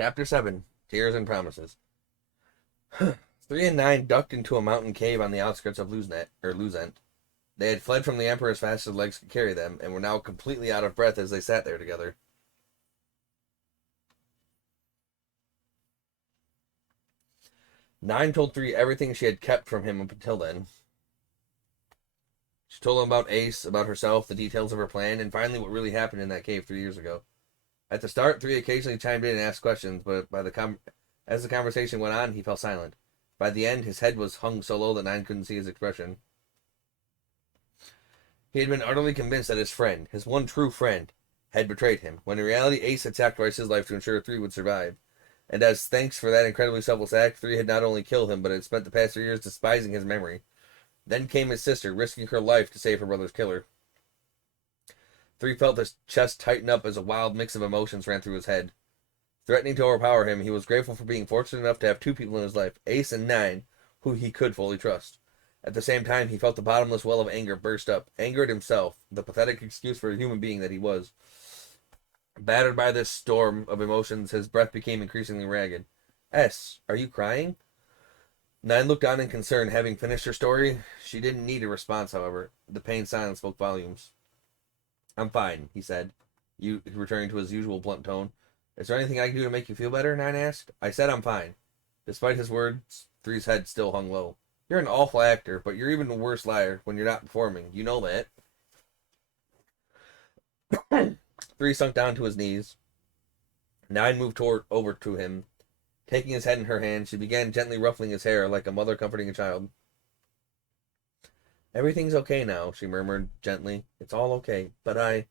Chapter 7 Tears and Promises. 3 and 9 ducked into a mountain cave on the outskirts of Luzent. They had fled from the Emperor as fast as legs could carry them, and were now completely out of breath as they sat there together. 9 told 3 everything she had kept from him up until then. She told him about Ace, about herself, the details of her plan, and finally what really happened in that cave 3 years ago. At the start, 3 occasionally chimed in and asked questions, but as the conversation went on, he fell silent. By the end, his head was hung so low that 9 couldn't see his expression. He had been utterly convinced that his friend, his one true friend, had betrayed him, when in reality Ace had sacrificed his life to ensure 3 would survive. And as thanks for that incredibly selfless act, 3 had not only killed him, but had spent the past 3 years despising his memory. Then came his sister, risking her life to save her brother's killer. 3 felt his chest tighten up as a wild mix of emotions ran through his head. Threatening to overpower him, he was grateful for being fortunate enough to have 2 people in his life, Ace and 9, who he could fully trust. At the same time, he felt the bottomless well of anger burst up, anger at himself, the pathetic excuse for a human being that he was. Battered by this storm of emotions, his breath became increasingly ragged. Are you crying? 9 looked on in concern. Having finished her story, she didn't need a response, however. The pained silence spoke volumes. I'm fine, he said, returning to his usual blunt tone. Is there anything I can do to make you feel better? 9 asked. I said I'm fine. Despite his words, 3's head still hung low. You're an awful actor, but you're even a worse liar when you're not performing. You know that. 3 sunk down to his knees. 9 moved over to him. Taking his head in her hand, she began gently ruffling his hair like a mother comforting a child. Everything's okay now, she murmured gently. It's all okay, but I...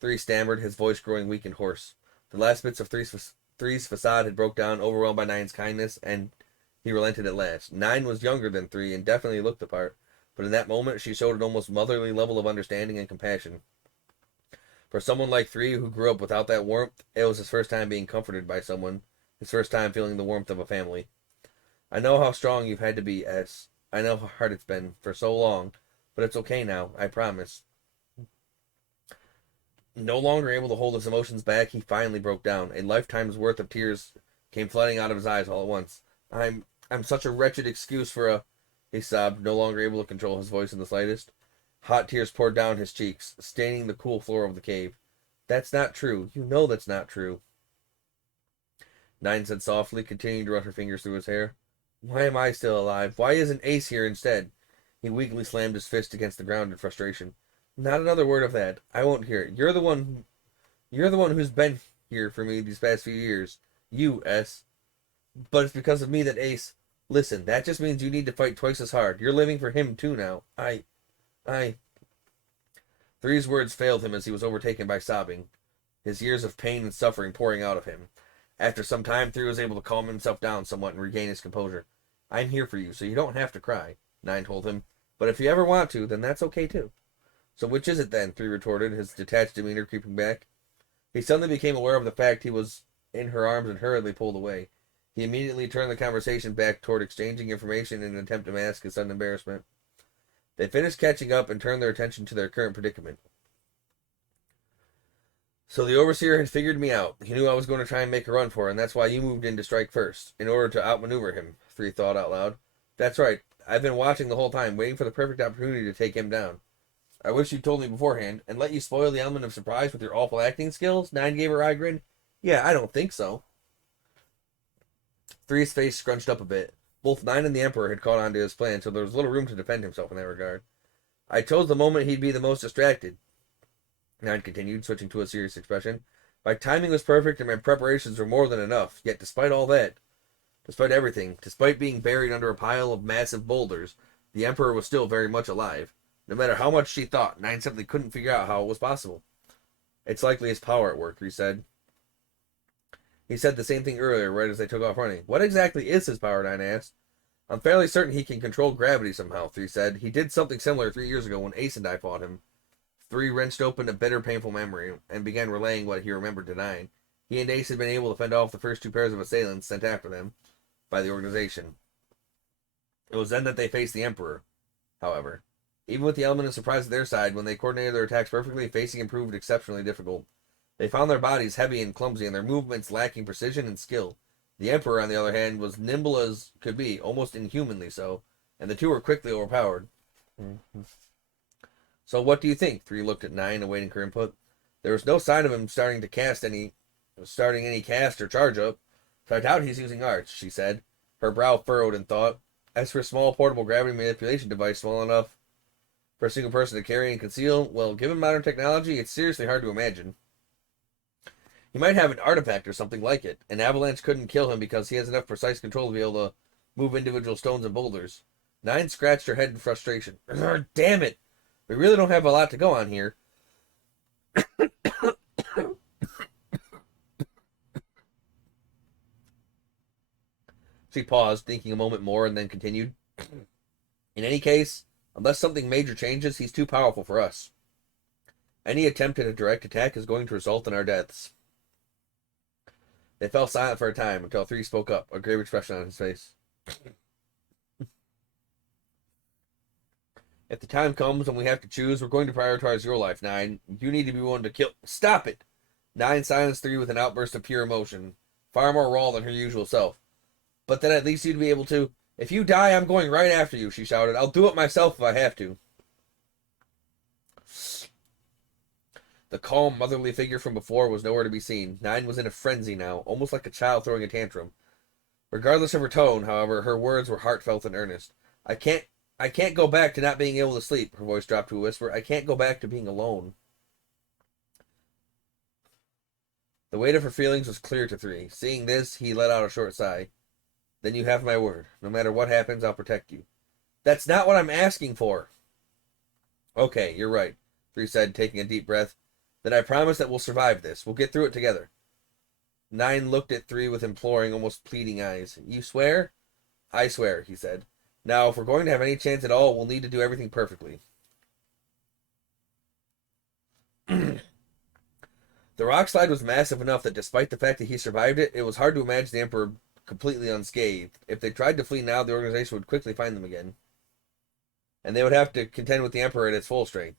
3 stammered, his voice growing weak and hoarse. The last bits of 3's facade had broke down, overwhelmed by 9's kindness, and he relented at last. 9 was younger than 3 and definitely looked the part, but in that moment she showed an almost motherly level of understanding and compassion. For someone like 3 who grew up without that warmth, it was his first time being comforted by someone, his first time feeling the warmth of a family. I know how strong you've had to be, S. I know how hard it's been for so long, but it's okay now, I promise. No longer able to hold his emotions back, he finally broke down. A lifetime's worth of tears came flooding out of his eyes all at once. I'm such a wretched excuse for a... He sobbed, no longer able to control his voice in the slightest. Hot tears poured down his cheeks, staining the cool floor of the cave. That's not true. You know that's not true. 9 said softly, continuing to run her fingers through his hair. Why am I still alive? Why isn't Ace here instead? He weakly slammed his fist against the ground in frustration. Not another word of that. I won't hear it. You're the one who's been here for me these past few years. You, S. But it's because of me that Ace... Listen, that just means you need to fight twice as hard. You're living for him too now. I... 3's words failed him as he was overtaken by sobbing, his years of pain and suffering pouring out of him. After some time, 3 was able to calm himself down somewhat and regain his composure. I'm here for you, so you don't have to cry, 9 told him. But if you ever want to, then that's okay too. So which is it then? 3 retorted, his detached demeanor creeping back. He suddenly became aware of the fact he was in her arms and hurriedly pulled away. He immediately turned the conversation back toward exchanging information in an attempt to mask his sudden embarrassment. They finished catching up and turned their attention to their current predicament. So the Overseer had figured me out. He knew I was going to try and make a run for it, and that's why you moved in to strike first, in order to outmaneuver him, 3 thought out loud. That's right. I've been watching the whole time, waiting for the perfect opportunity to take him down. I wish you'd told me beforehand, and let you spoil the element of surprise with your awful acting skills, 9 gave her eye grin. Yeah, I don't think so. 3's face scrunched up a bit. Both 9 and the Emperor had caught on to his plan, so there was little room to defend himself in that regard. I chose the moment he'd be the most distracted, 9 continued, switching to a serious expression. My timing was perfect and my preparations were more than enough, yet despite all that, despite everything, despite being buried under a pile of massive boulders, the Emperor was still very much alive. No matter how much she thought, 9 simply couldn't figure out how it was possible. It's likely his power at work, he said. He said the same thing earlier, right as they took off running. What exactly is his power, 9 asked. I'm fairly certain he can control gravity somehow, 3 said. He did something similar 3 years ago when Ace and I fought him. 3 wrenched open a bitter, painful memory and began relaying what he remembered to 9. He and Ace had been able to fend off the first 2 pairs of assailants sent after them by the organization. It was then that they faced the Emperor, however. Even with the element of surprise at their side, when they coordinated their attacks perfectly, facing him proved exceptionally difficult. They found their bodies heavy and clumsy, and their movements lacking precision and skill. The Emperor, on the other hand, was nimble as could be, almost inhumanly so, and the two were quickly overpowered. So what do you think? 3 looked at 9, awaiting her input. There was no sign of him starting any cast or charge up, so I doubt he's using arts, she said, her brow furrowed in thought. As for a small portable gravity manipulation device small enough for a single person to carry and conceal, well, given modern technology, it's seriously hard to imagine. He might have an artifact or something like it. An avalanche couldn't kill him because he has enough precise control to be able to move individual stones and boulders. 9 scratched her head in frustration. Damn it! We really don't have a lot to go on here. She paused, thinking a moment more, and then continued. In any case, unless something major changes, he's too powerful for us. Any attempt at a direct attack is going to result in our deaths. They fell silent for a time until 3 spoke up, a grave expression on his face. If the time comes and we have to choose, we're going to prioritize your life, 9. You need to be willing to kill. Stop it! 9 silenced 3 with an outburst of pure emotion, far more raw than her usual self. But then at least you'd be able to. If you die, I'm going right after you, she shouted. I'll do it myself if I have to. The calm, motherly figure from before was nowhere to be seen. 9 was in a frenzy now, almost like a child throwing a tantrum. Regardless of her tone, however, her words were heartfelt and earnest. I can't go back to not being able to sleep, her voice dropped to a whisper. I can't go back to being alone. The weight of her feelings was clear to 3. Seeing this, he let out a short sigh. Then you have my word. No matter what happens, I'll protect you. That's not what I'm asking for. Okay, you're right, 3 said, taking a deep breath. Then I promise that we'll survive this. We'll get through it together. 9 looked at 3 with imploring, almost pleading eyes. You swear? I swear, he said. Now, if we're going to have any chance at all, we'll need to do everything perfectly. The rock slide was massive enough that despite the fact that he survived it, it was hard to imagine the Emperor completely unscathed. If they tried to flee now, the organization would quickly find them again. And they would have to contend with the Emperor at its full strength.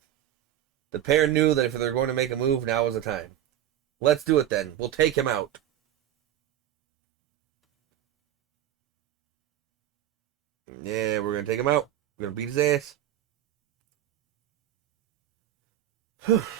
The pair knew that if they're going to make a move, now was the time. Let's do it then. We'll take him out. Yeah, we're going to take him out. We're going to beat his ass.